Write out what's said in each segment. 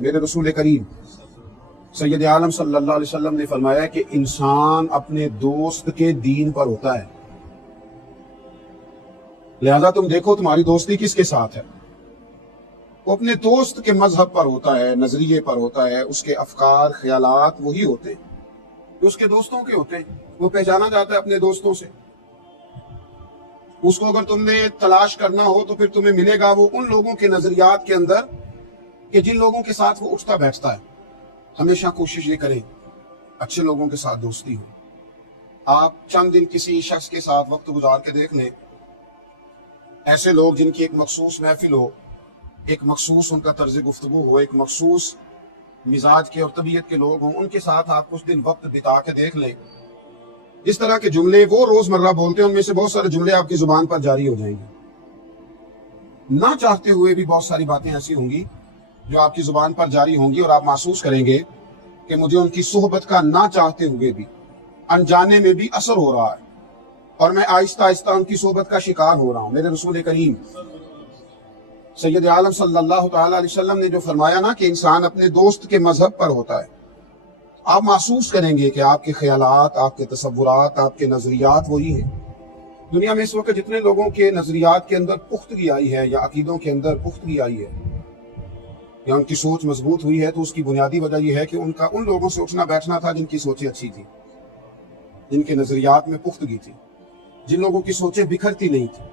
میرے رسول کریم سید عالم صلی اللہ علیہ وسلم نے فرمایا کہ انسان اپنے دوست کے دین پر ہوتا ہے، لہذا تم دیکھو تمہاری دوستی کس کے ساتھ ہے۔ وہ اپنے دوست کے مذہب پر ہوتا ہے، نظریے پر ہوتا ہے، اس کے افکار خیالات وہی ہوتے ہیں جو اس کے دوستوں کے ہوتے ہیں۔ وہ پہچانا جاتا ہے اپنے دوستوں سے۔ اس کو اگر تم نے تلاش کرنا ہو تو پھر تمہیں ملے گا وہ ان لوگوں کے نظریات کے اندر کہ جن لوگوں کے ساتھ وہ اٹھتا بیٹھتا ہے۔ ہمیشہ کوشش یہ کریں اچھے لوگوں کے ساتھ دوستی ہو۔ آپ چند دن کسی شخص کے ساتھ وقت گزار کے دیکھ لیں، ایسے لوگ جن کی ایک مخصوص محفل ہو، ایک مخصوص ان کا طرز گفتگو ہو، ایک مخصوص مزاج کے اور طبیعت کے لوگ ہوں، ان کے ساتھ آپ کچھ دن وقت بتا کے دیکھ لیں، اس طرح کے جملے وہ روزمرہ بولتے ہیں ان میں سے بہت سارے جملے آپ کی زبان پر جاری ہو جائیں گے۔ نہ چاہتے ہوئے بھی بہت ساری باتیں ایسی ہوں گی جو آپ کی زبان پر جاری ہوں گی اور آپ محسوس کریں گے کہ مجھے ان کی صحبت کا نہ چاہتے ہوئے بھی، انجانے میں بھی اثر ہو رہا ہے اور میں آہستہ آہستہ ان کی صحبت کا شکار ہو رہا ہوں۔ میرے رسول کریم سید عالم صلی اللہ تعالیٰ علیہ وسلم نے جو فرمایا نا کہ انسان اپنے دوست کے مذہب پر ہوتا ہے، آپ محسوس کریں گے کہ آپ کے خیالات، آپ کے تصورات، آپ کے نظریات وہی ہیں۔ دنیا میں اس وقت جتنے لوگوں کے نظریات کے اندر پختگی آئی ہے یا عقیدوں کے اندر پختگی آئی ہے یا ان کی سوچ مضبوط ہوئی ہے، تو اس کی بنیادی وجہ یہ ہے کہ ان لوگوں سے اٹھنا بیٹھنا تھا جن کی سوچیں اچھی تھی، جن کے نظریات میں پختگی تھی، جن لوگوں کی سوچیں بکھرتی نہیں تھی،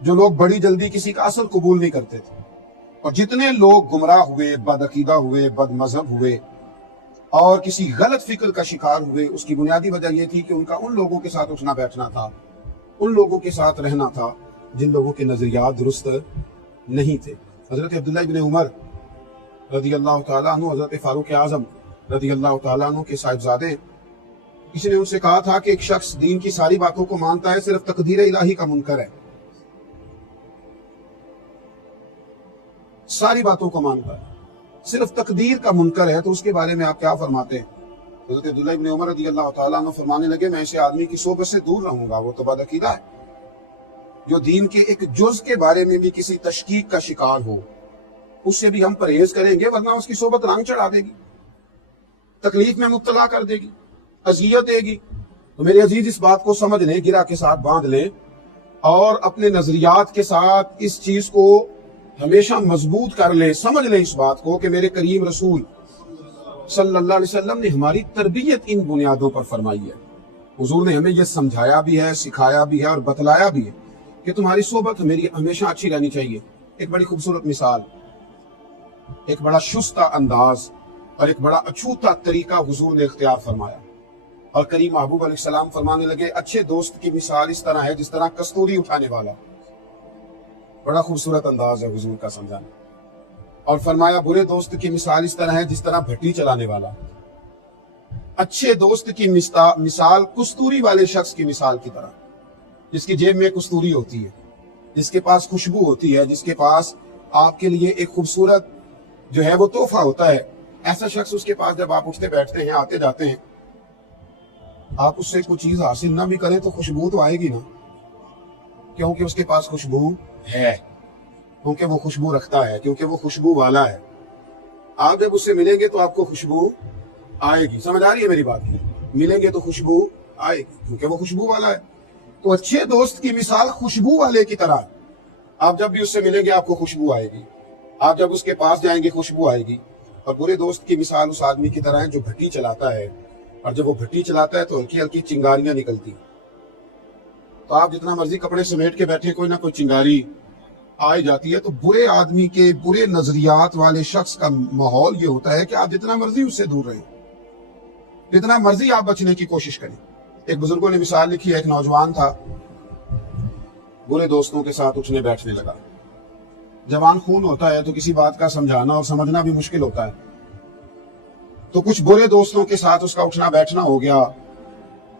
جو لوگ بڑی جلدی کسی کا اصل قبول نہیں کرتے تھے۔ اور جتنے لوگ گمراہ ہوئے، بد عقیدہ ہوئے، بد مذہب ہوئے اور کسی غلط فکر کا شکار ہوئے، اس کی بنیادی وجہ یہ تھی کہ ان کا ان لوگوں کے ساتھ اٹھنا بیٹھنا تھا، ان لوگوں کے ساتھ رہنا تھا جن لوگوں کے نظریات درست نہیں تھے۔ حضرت عبداللہ بن عمر رضی اللہ تعالیٰ عنہ، حضرت فاروق اعظم رضی اللہ تعالیٰ عنہ کے صاحبزادے، کسی نے ان سے کہا تھا کہ ایک شخص دین کی ساری باتوں کو مانتا ہے، صرف تقدیر الہی کا منکر ہے، ساری باتوں کو مانتا ہے، صرف تقدیر کا منکر ہے، تو اس کے بارے میں آپ کیا فرماتے ہیں؟ حضرت عبداللہ بن عمر رضی اللہ تعالیٰ عنہ فرمانے لگے، میں ایسے آدمی کی صحبت سے دور رہوں گا، وہ تو بد عقیدہ ہے جو دین کے ایک جز کے بارے میں بھی کسی تشکیک کا شکار ہو، اس سے بھی ہم پرہیز کریں گے، ورنہ اس کی صحبت رنگ چڑھا دے گی، تکلیف میں مبتلا کر دے گی، اذیت دے گی۔ تو میرے عزیز اس بات کو سمجھ لیں، گرہ کے ساتھ باندھ لیں اور اپنے نظریات کے ساتھ اس چیز کو ہمیشہ مضبوط کر لیں، سمجھ لیں اس بات کو کہ میرے کریم رسول صلی اللہ علیہ وسلم نے ہماری تربیت ان بنیادوں پر فرمائی ہے۔ حضور نے ہمیں یہ سمجھایا بھی ہے، سکھایا بھی ہے اور بتلایا بھی ہے کہ تمہاری صحبت میری ہمیشہ اچھی رہنی چاہیے۔ ایک بڑی خوبصورت مثال، ایک بڑا شستہ انداز اور ایک بڑا اچھوتا طریقہ حضور نے اختیار فرمایا، اور کریم محبوب علیہ السلام فرمانے لگے، اچھے دوست کی مثال اس طرح ہے جس طرح کستوری اٹھانے والا۔ بڑا خوبصورت انداز ہے حضور کا سمجھانا، اور فرمایا برے دوست کی مثال اس طرح ہے جس طرح بھٹی چلانے والا۔ اچھے دوست کی مثال کستوری والے شخص کی مثال کی طرح، جس کی جیب میں کستوری ہوتی ہے، جس کے پاس خوشبو ہوتی ہے، جس کے پاس آپ کے لیے ایک خوبصورت جو ہے وہ تحفہ ہوتا ہے۔ ایسا شخص، اس کے پاس جب آپ اٹھتے بیٹھتے ہیں، آتے جاتے ہیں، آپ اس سے کوئی چیز حاصل نہ بھی کریں تو خوشبو تو آئے گی نا، کیونکہ اس کے پاس خوشبو ہے، کیونکہ وہ خوشبو رکھتا ہے، کیونکہ وہ خوشبو والا ہے۔ آپ جب اس سے ملیں گے تو آپ کو خوشبو آئے گی۔ سمجھ آ رہی ہے میری بات؟ ملیں گے تو خوشبو آئے گی کیونکہ وہ خوشبو والا ہے۔ تو اچھے دوست کی مثال خوشبو والے کی طرح، آپ جب بھی اس سے ملیں گے آپ کو خوشبو آئے گی، آپ جب اس کے پاس جائیں گے خوشبو آئے گی۔ اور برے دوست کی مثال اس آدمی کی طرح ہے جو بھٹی چلاتا ہے، اور جب وہ بھٹی چلاتا ہے تو ہلکی ہلکی چنگاریاں نکلتی، تو آپ جتنا مرضی کپڑے سمیٹ کے بیٹھے، کوئی نہ کوئی چنگاری آئی جاتی ہے۔ تو برے آدمی کے، برے نظریات والے شخص کا ماحول یہ ہوتا ہے کہ آپ جتنا مرضی اس سے دور رہیں، جتنا مرضی آپ بچنے کی کوشش کریں۔ ایک بزرگوں نے مثال لکھی ہے، ایک نوجوان تھا، برے دوستوں کے ساتھ اٹھنے بیٹھنے لگا۔ جوان خون ہوتا ہے تو کسی بات کا سمجھانا اور سمجھنا بھی مشکل ہوتا ہے، تو کچھ برے دوستوں کے ساتھ اس کا اٹھنا بیٹھنا ہو گیا،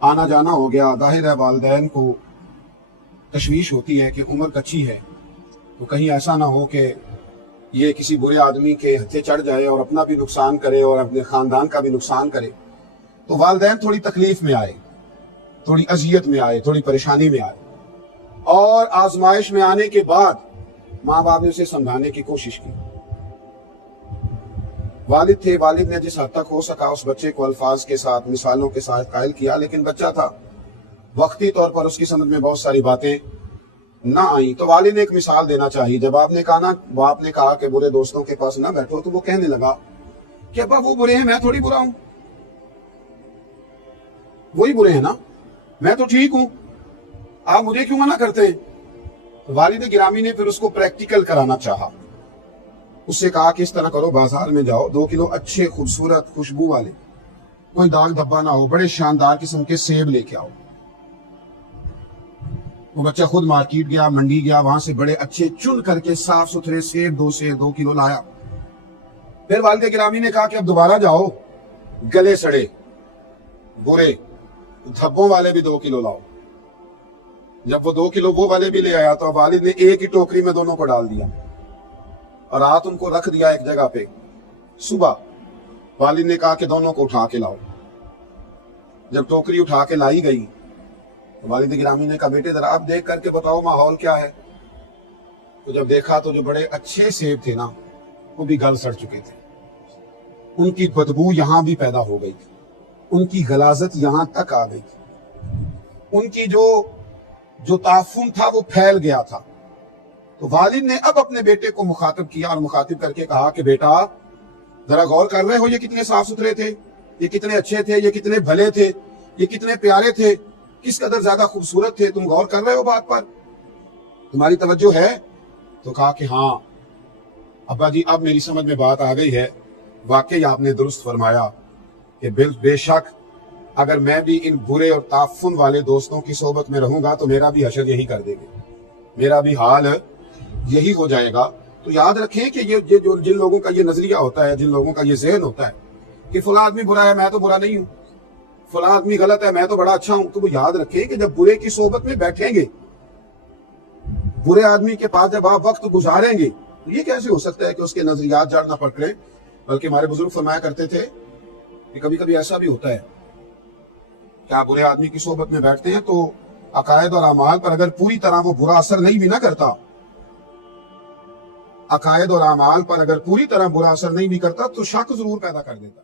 آنا جانا ہو گیا۔ ظاہر ہے والدین کو تشویش ہوتی ہے کہ عمر کچی ہے، تو کہیں ایسا نہ ہو کہ یہ کسی برے آدمی کے ہتھے چڑھ جائے اور اپنا بھی نقصان کرے اور اپنے خاندان کا بھی نقصان کرے۔ تو والدین تھوڑی تکلیف میں آئے، تھوڑی اذیت میں آئے، تھوڑی پریشانی میں آئے، اور آزمائش میں آنے کے بعد ماں باپ نے اسے سمجھانے کی کوشش کی، والد تھے, والد نے جس حد تک ہو سکا اس بچے کو الفاظ کے ساتھ, مثالوں کے ساتھ قائل کیا, لیکن بچہ تھا, وقتی طور پر اس کی سمجھ میں بہت ساری باتیں نہ آئیں. تو والد نے ایک مثال دینا چاہیے. جب آپ نے کہا نا, باپ نے کہا کہ برے دوستوں کے پاس نہ بیٹھو, تو وہ کہنے لگا کہ ابا وہ برے ہیں, میں تھوڑی برا ہوں, وہی برے ہیں نا, میں تو ٹھیک ہوں, آپ مجھے کیوں منع کرتے ہیں؟ والد گرامی نے پھر اس کو پریکٹیکل کرانا چاہا. اس سے کہا کہ اس طرح کرو, بازار میں جاؤ, 2 کلو اچھے خوبصورت خوشبو والے, کوئی داغ دھبا نہ ہو, بڑے شاندار قسم کے سیب لے کے آؤ. وہ بچہ خود مارکیٹ گیا, منڈی گیا, وہاں سے بڑے اچھے چن کر کے صاف ستھرے سیب 2 کلو لایا. پھر والد گرامی نے کہا کہ اب دوبارہ جاؤ, گلے سڑے برے دھبوں والے بھی 2 کلو لاؤ. جب وہ 2 کلو وہ والے بھی لے آیا تو والد نے ایک ہی ٹوکری میں دونوں کو ڈال دیا اور رات ان کو رکھ دیا ایک جگہ پہ. صبح والد نے کہا کہ دونوں کو اٹھا کے لاؤ. جب ٹوکری اٹھا کے لائی گئی, والد گرامی نے کہا بیٹے ذرا آپ دیکھ کر کے بتاؤ ماحول کیا ہے. تو جب دیکھا تو جو بڑے اچھے سیب تھے نا, وہ بھی گل سڑ چکے تھے, ان کی بدبو یہاں بھی پیدا ہو گئی, ان کی غلاظت یہاں تک آ گئی, ان کی جو تعفن تھا وہ پھیل گیا تھا. تو والد نے اب اپنے بیٹے کو مخاطب کیا اور مخاطب کر کے کہا کہ بیٹا ذرا غور کر رہے ہو, یہ کتنے صاف ستھرے تھے, یہ کتنے اچھے تھے, یہ کتنے بھلے تھے, یہ کتنے پیارے تھے, کس قدر زیادہ خوبصورت تھے, تم غور کر رہے ہو بات پر, تمہاری توجہ ہے؟ تو کہا کہ ہاں ابا جی, اب میری سمجھ میں بات آ گئی ہے, واقعی آپ نے درست فرمایا کہ بے شک اگر میں بھی ان برے اور تعفن والے دوستوں کی صحبت میں رہوں گا تو میرا بھی حشر یہی کر دیں گے, میرا بھی حال یہی ہو جائے گا. تو یاد رکھیں کہ یہ جو جن لوگوں کا یہ نظریہ ہوتا ہے, جن لوگوں کا یہ ذہن ہوتا ہے کہ فلاں آدمی برا ہے, میں تو برا نہیں ہوں, فلاں آدمی غلط ہے, میں تو بڑا اچھا ہوں, تو وہ یاد رکھیں کہ جب برے کی صحبت میں بیٹھیں گے, برے آدمی کے پاس جب آپ وقت گزاریں گے, تو یہ کیسے ہو سکتا ہے کہ اس کے نظریات جڑ نہ پکڑیں. بلکہ ہمارے بزرگ فرمایا کرتے تھے کہ کبھی کبھی ایسا بھی ہوتا ہے کہ آپ برے آدمی کی صحبت میں بیٹھتے ہیں تو عقائد اور اعمال پر اگر پوری طرح وہ برا اثر نہیں بھی نہ کرتا, عقائد اور اعمال پر اگر پوری طرح برا اثر نہیں بھی کرتا, تو شک ضرور پیدا کر دیتا.